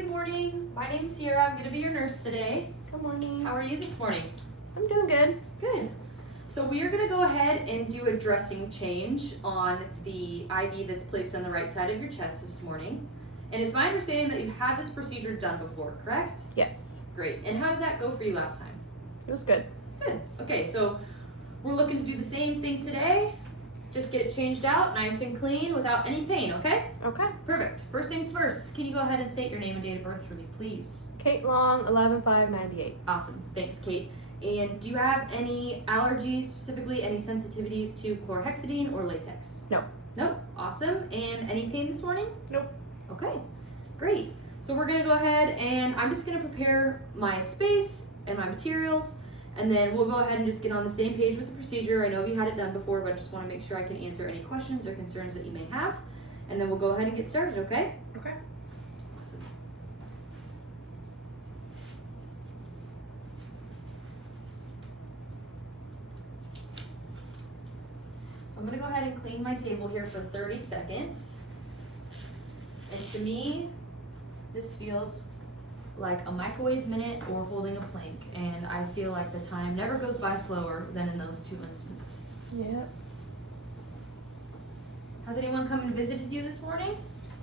good morning. My name's Sierra. I'm going to be your nurse today. Good morning. How are you this morning? I'm doing good. Good. So we are going to go ahead and do a dressing change on the IV that's placed on the right side of your chest this morning. And it's my understanding that you've had this procedure done before, correct? Yes. Great. And how did that go for you last time? It was good. Good. Okay, so we're looking to do the same thing today. Just get it changed out nice and clean without any pain, okay? Okay. Perfect. First things first, can you go ahead and state your name and date of birth for me, please? Kate Long, 11/5/98. Awesome. Thanks, Kate. And do you have any allergies, specifically any sensitivities to chlorhexidine or latex? No. Nope. Awesome. And any pain this morning? Nope. Okay. Great. So we're going to go ahead and I'm just going to prepare my space and my materials, and then we'll go ahead and just get on the same page with the procedure. I know you had it done before, but I just want to make sure I can answer any questions or concerns that you may have. And then we'll go ahead and get started, okay? Okay. Awesome. So I'm going to go ahead and clean my table here for 30 seconds. And to me, this feels like a microwave minute or holding a plank, and I feel like the time never goes by slower than in those two instances. Yep. Has anyone come and visited you this morning?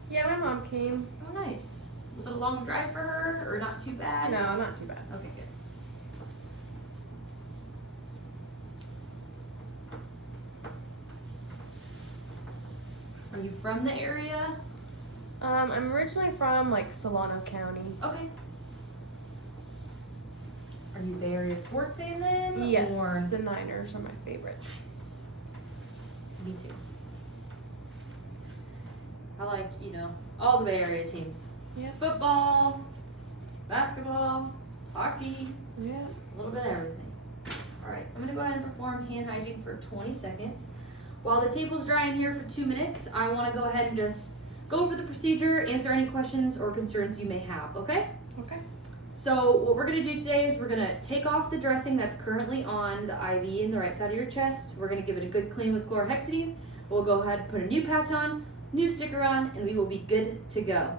Yeah, my mom came. Oh, nice. Was it a long drive for her, or not too bad? No, not too bad. Okay, good. Are you from the area? I'm originally from like Solano County. Okay. Are you Bay Area sports fan then? Yes. Or? The Niners are my favorite. Nice. Me too. I like, all the Bay Area teams. Yeah. Football, basketball, hockey, Yeah. a little bit of everything. All right, I'm gonna go ahead and perform hand hygiene for 20 seconds. While the table's drying here for 2 minutes, I wanna go ahead and just go over the procedure, answer any questions or concerns you may have, okay? Okay. So what we're gonna do today is we're gonna take off the dressing that's currently on the IV in the right side of your chest. We're gonna give it a good clean with chlorhexidine. We'll go ahead and put a new patch on, new sticker on, and we will be good to go.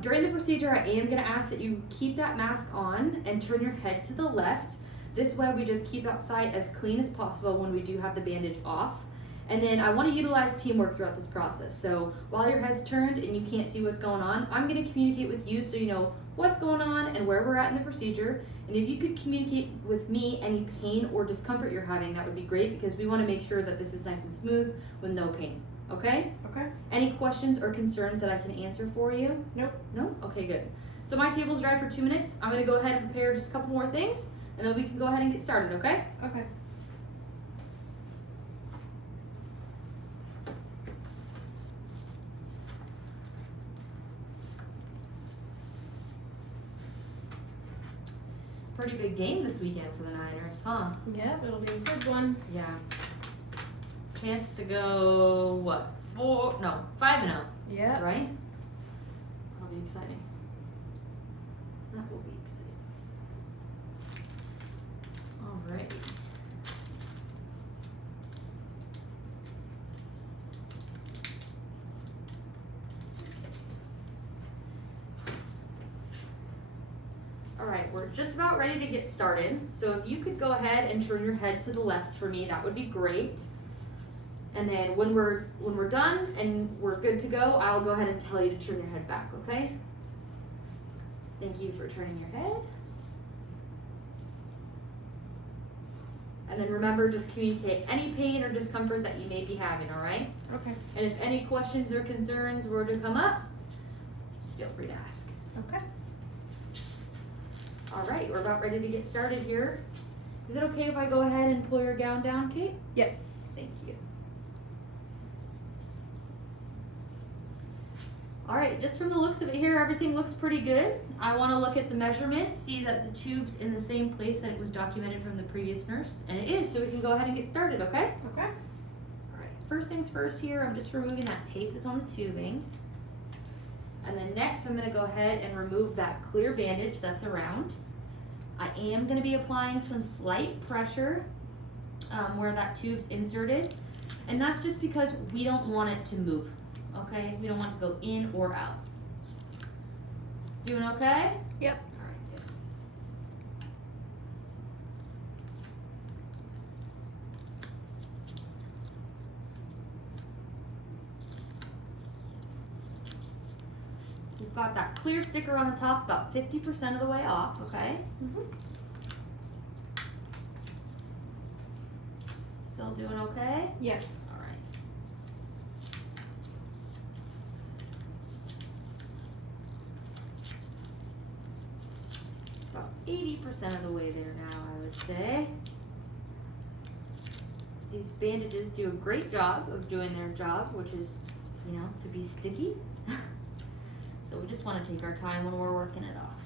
During the procedure, I am gonna ask that you keep that mask on and turn your head to the left. This way we just keep that site as clean as possible when we do have the bandage off. And then I want to utilize teamwork throughout this process. So while your head's turned and you can't see what's going on, I'm going to communicate with you so you know what's going on and where we're at in the procedure. And if you could communicate with me any pain or discomfort you're having, that would be great, because we want to make sure that this is nice and smooth with no pain. Okay? Okay. Any questions or concerns that I can answer for you? Nope. No? Okay, good. So my table's dry for 2 minutes. I'm going to go ahead and prepare just a couple more things, and then we can go ahead and get started, okay? Okay. Pretty big game this weekend for the Niners, huh? Yep, it'll be a good one. Yeah. Chance to go, what? 5-0, Yeah. right? That'll be exciting. That will be exciting. All right. All right, we're just about ready to get started. So if you could go ahead and turn your head to the left for me, that would be great. And then when we're done and we're good to go, I'll go ahead and tell you to turn your head back, okay? Thank you for turning your head. And then remember, just communicate any pain or discomfort that you may be having, all right? Okay. And if any questions or concerns were to come up, just feel free to ask. Okay. All right, we're about ready to get started here. Is it okay if I go ahead and pull your gown down, Kate? Yes. Thank you. All right, just from the looks of it here, everything looks pretty good. I want to look at the measurement, see that the tube's in the same place that it was documented from the previous nurse, and it is, so we can go ahead and get started, okay? Okay. All right, first things first here, I'm just removing that tape that's on the tubing. And then next, I'm going to go ahead and remove that clear bandage that's around. I am going to be applying some slight pressure where that tube's inserted. And that's just because we don't want it to move, okay? We don't want it to go in or out. Doing okay? Yep. All right, good. We've got that clear sticker on the top about 50% of the way off, okay? Still doing okay? Yes. All right. About 80% of the way there now, I would say. These bandages do a great job of doing their job, which is, you know, to be sticky. So we just want to take our time when we're working it off.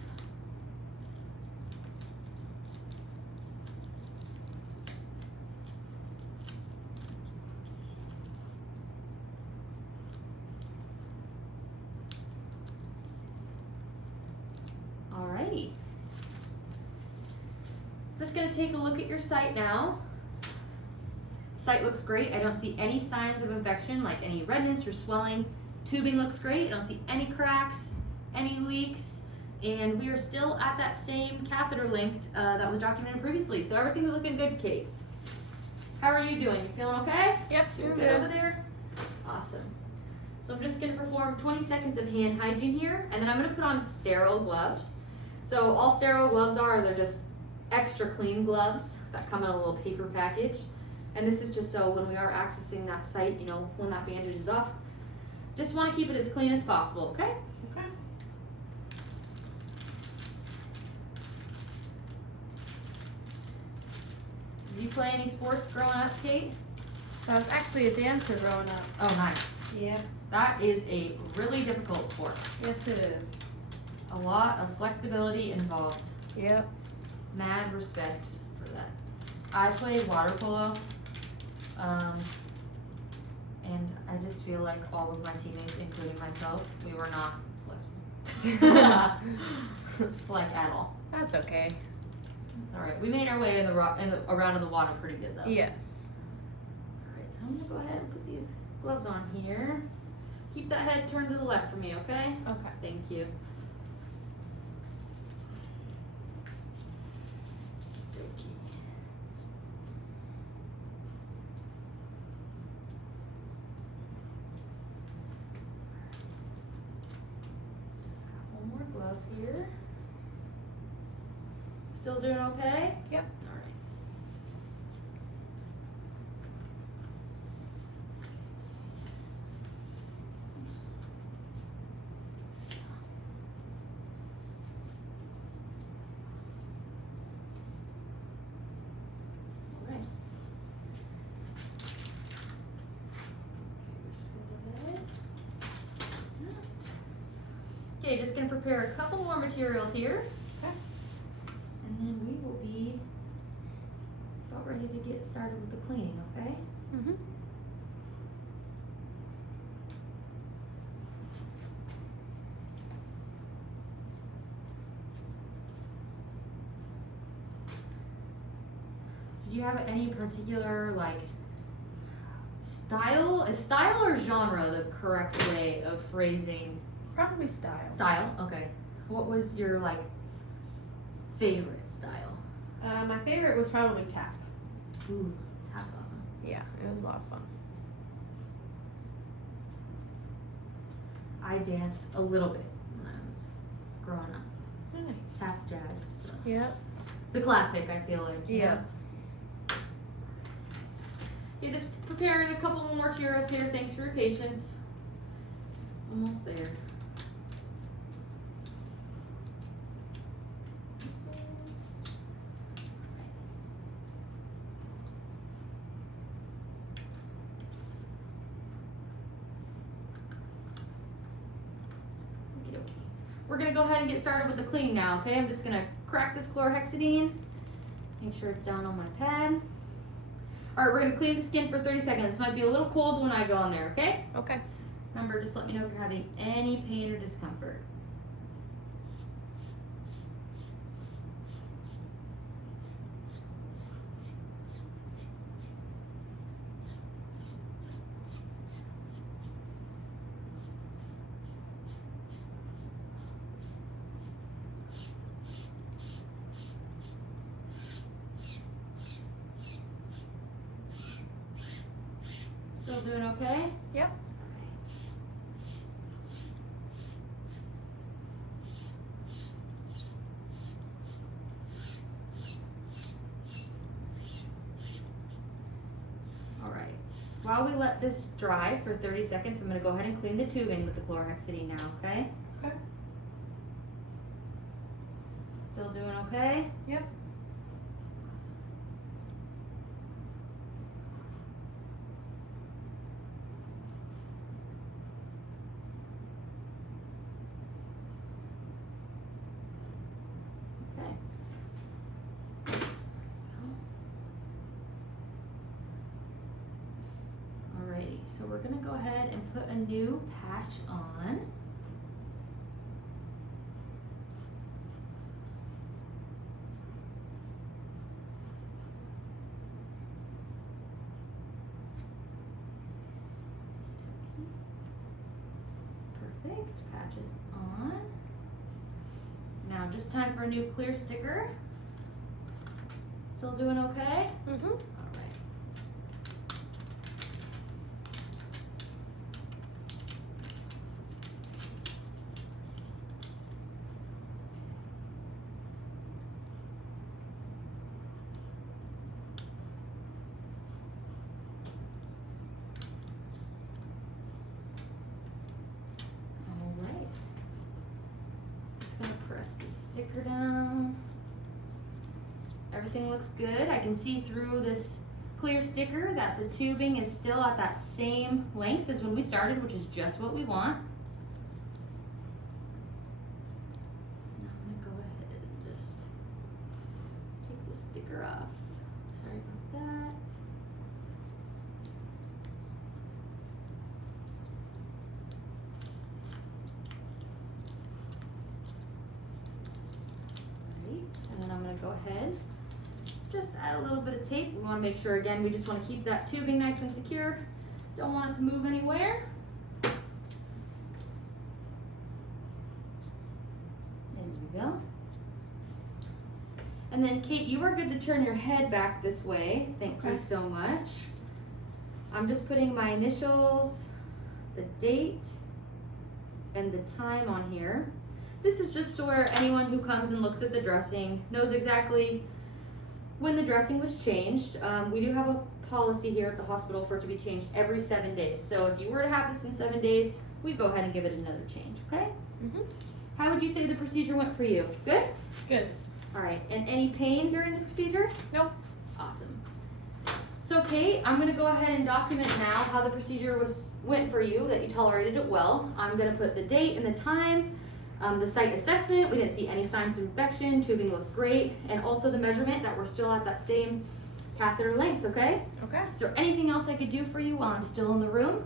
Alrighty. Just gonna take a look at your site now. Site looks great. I don't see any signs of infection, like any redness or swelling. Tubing looks great. I don't see any cracks, any leaks, and we are still at that same catheter length that was documented previously. So everything's looking good, Kate. How are you doing? You feeling okay? Yep. Doing good over there? Awesome. So I'm just gonna perform 20 seconds of hand hygiene here, and then I'm gonna put on sterile gloves. So all sterile gloves they're just extra clean gloves that come in a little paper package. And this is just so when we are accessing that site, you know, when that bandage is off, just want to keep it as clean as possible, okay? Okay. Did you play any sports growing up, Kate? So I was actually a dancer growing up. Oh, nice. Yep. That is a really difficult sport. Yes, it is. A lot of flexibility involved. Yep. Mad respect for that. I played water polo, and I just feel like all of my teammates, including myself, we were not flexible. Like at all. That's okay. It's all right. We made our way around in the water pretty good though. Yes. All right, so I'm gonna go ahead and put these gloves on here. Keep that head turned to the left for me, okay? Okay. Thank you. Glove here. Still doing okay? Yep. All right. All right. Okay, just gonna prepare a couple more materials here. Okay. And then we will be about ready to get started with the cleaning, okay? Mm-hmm. Did you have any particular like style? Is style or genre the correct way of phrasing? Probably style. Style, okay. What was your like favorite style? My favorite was probably tap. Ooh, tap's awesome. Yeah, it was a lot of fun. I danced a little bit when I was growing up. Nice. Tap jazz stuff. Yep. The classic, I feel like. you Yeah. know? Okay, just preparing a couple more materials here. Thanks for your patience. Almost there. This way. Right. Okey-dokey. We're gonna go ahead and get started with the cleaning now, okay? I'm just gonna crack this chlorhexidine. Make sure it's down on my pad. Alright, we're gonna clean the skin for 30 seconds. This might be a little cold when I go on there, okay? Okay. Remember, just let me know if you're having any pain or discomfort. Still doing okay? Yep. Alright. While we let this dry for 30 seconds, I'm going to go ahead and clean the tubing with the chlorhexidine now, okay? Okay. Still doing okay? Yep. Okay. Alrighty, so we're gonna go ahead and put a new patch on. Perfect, patch is on. Now just time for a new clear sticker. Still doing okay? Mm-hmm. Alright. Alright. Just gonna press this sticker down. Everything looks good. I can see through this clear sticker that the tubing is still at that same length as when we started, which is just what we want. Now I'm gonna go ahead and just take the sticker off. Sorry about that. Alright, and then I'm gonna go ahead, just add a little bit of tape. We wanna make sure, again, we just wanna keep that tubing nice and secure. Don't want it to move anywhere. There we go. And then Kate, you are good to turn your head back this way. Thank you Okay. so much. I'm just putting my initials, the date, and the time on here. This is just so where anyone who comes and looks at the dressing knows exactly when the dressing was changed. We do have a policy here at the hospital for it to be changed every 7 days. So if you were to have this in 7 days, we'd go ahead and give it another change, okay? Mm-hmm. How would you say the procedure went for you? Good? Good. All right, and any pain during the procedure? Nope. Awesome. So Kate, I'm gonna go ahead and document now how the procedure went for you, that you tolerated it well. I'm gonna put the date and the time, the site assessment, we didn't see any signs of infection, tubing looked great, and also the measurement that we're still at that same catheter length, okay? Okay. Is there anything else I could do for you while I'm still in the room?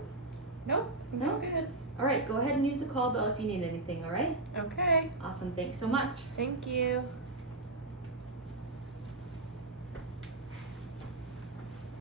Nope. No? Good. All right, go ahead and use the call bell if you need anything, all right? Okay. Awesome, thanks so much. Thank you.